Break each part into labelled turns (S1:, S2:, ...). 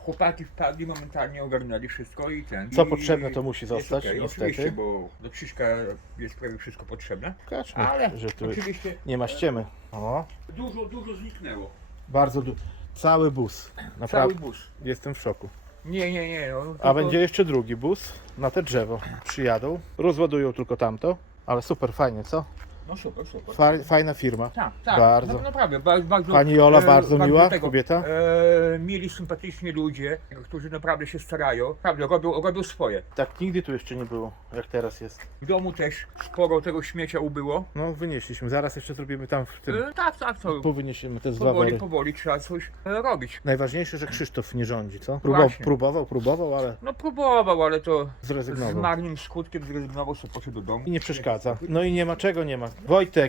S1: chłopaki wpadli, momentalnie ogarnęli wszystko i ten.
S2: Co
S1: i
S2: potrzebne, to musi
S1: jest
S2: zostać,
S1: okej.
S2: niestety.
S1: Oczywiście, bo do Krzyśka jest prawie wszystko potrzebne.
S2: Pokażmy,
S1: Ale
S2: że tu
S1: oczywiście
S2: nie ma ściemy. O,
S1: dużo zniknęło.
S2: bardzo dużo. Cały bus.
S1: Cały
S2: Naprawdę
S1: bus.
S2: jestem w szoku.
S1: Nie. No,
S2: A będzie jeszcze drugi bus na te drzewo. Przyjadą, rozładują tylko tamto, ale super, fajnie, co?
S1: No super.
S2: Fajna firma.
S1: Tak.
S2: Bardzo.
S1: No, naprawdę, bardzo.
S2: Pani Jola bardzo miła kobieta.
S1: Mieli, sympatyczni ludzie, którzy naprawdę się starają. Naprawdę, robią swoje.
S2: Tak nigdy tu jeszcze nie było, jak teraz jest.
S1: W domu też sporo tego śmiecia ubyło.
S2: No wynieśliśmy, zaraz jeszcze zrobimy tam w tym.
S1: Tak, to
S2: Powyniesiemy te dwa wory.
S1: powoli trzeba coś robić.
S2: Najważniejsze, że Krzysztof nie rządzi, co?
S1: Właśnie.
S2: Próbował, ale
S1: No próbował, ale to z
S2: zrezygnował.
S1: marnym skutkiem zrezygnował, sobie poszedł do domu.
S2: I nie przeszkadza. No i nie ma czego nie ma.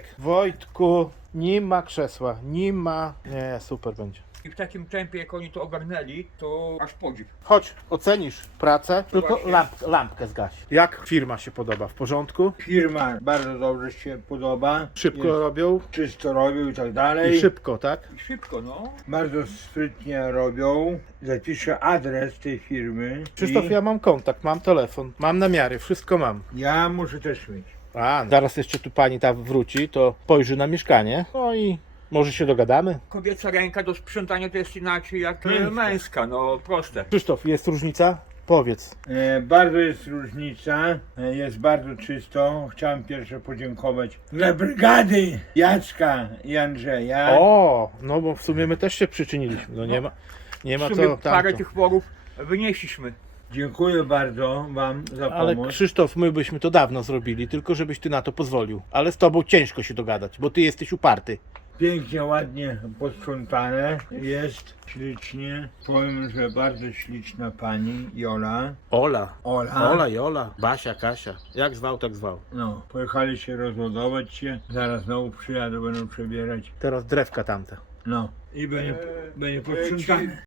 S2: Wojtku, nie ma krzesła, nie ma. Nie, super będzie.
S1: I w takim tempie, jak oni to ogarnęli, to aż podziw.
S2: Chodź, ocenisz pracę, tylko
S1: Właśnie.
S2: lampkę zgaś. Jak firma się podoba? W porządku?
S3: Firma bardzo dobrze się podoba.
S2: Szybko
S3: Jest,
S2: robią
S3: czysto robią i tak dalej.
S2: i szybko, tak?
S1: I szybko, no.
S3: Bardzo sprytnie robią. Zapiszę adres tej firmy.
S2: Krzysztof,
S3: i
S2: ja mam kontakt, mam telefon, mam namiary, wszystko mam.
S3: ja muszę też mieć.
S2: A, zaraz jeszcze tu pani ta wróci, to spojrzy na mieszkanie. No i może się dogadamy.
S1: Kobieca ręka do sprzątania to jest inaczej jak
S3: Męska.
S1: męska, no proste.
S2: Krzysztof, jest różnica? Powiedz.
S3: Bardzo jest różnica, jest bardzo czysto. Chciałem pierwsze podziękować dla brygady Jacka i Andrzeja.
S2: O, no bo w sumie my też się przyczyniliśmy. No nie ma
S1: W sumie
S2: co
S1: parę
S2: tamto.
S1: tych worów wynieśliśmy.
S3: Dziękuję bardzo wam za
S2: Ale
S3: pomoc.
S2: Krzysztof, my byśmy to dawno zrobili, tylko żebyś ty na to pozwolił. Ale z tobą ciężko się dogadać, bo ty jesteś uparty.
S3: Pięknie, ładnie posprzątane jest, ślicznie. Powiem, że bardzo śliczna pani Jola.
S2: Ola, Jola, Basia, Kasia. Jak zwał, tak zwał.
S3: No, pojechali się rozładować się. Zaraz znowu przyjadą, będą przebierać.
S2: Teraz drewka tamte.
S3: No i będzie posprzątane.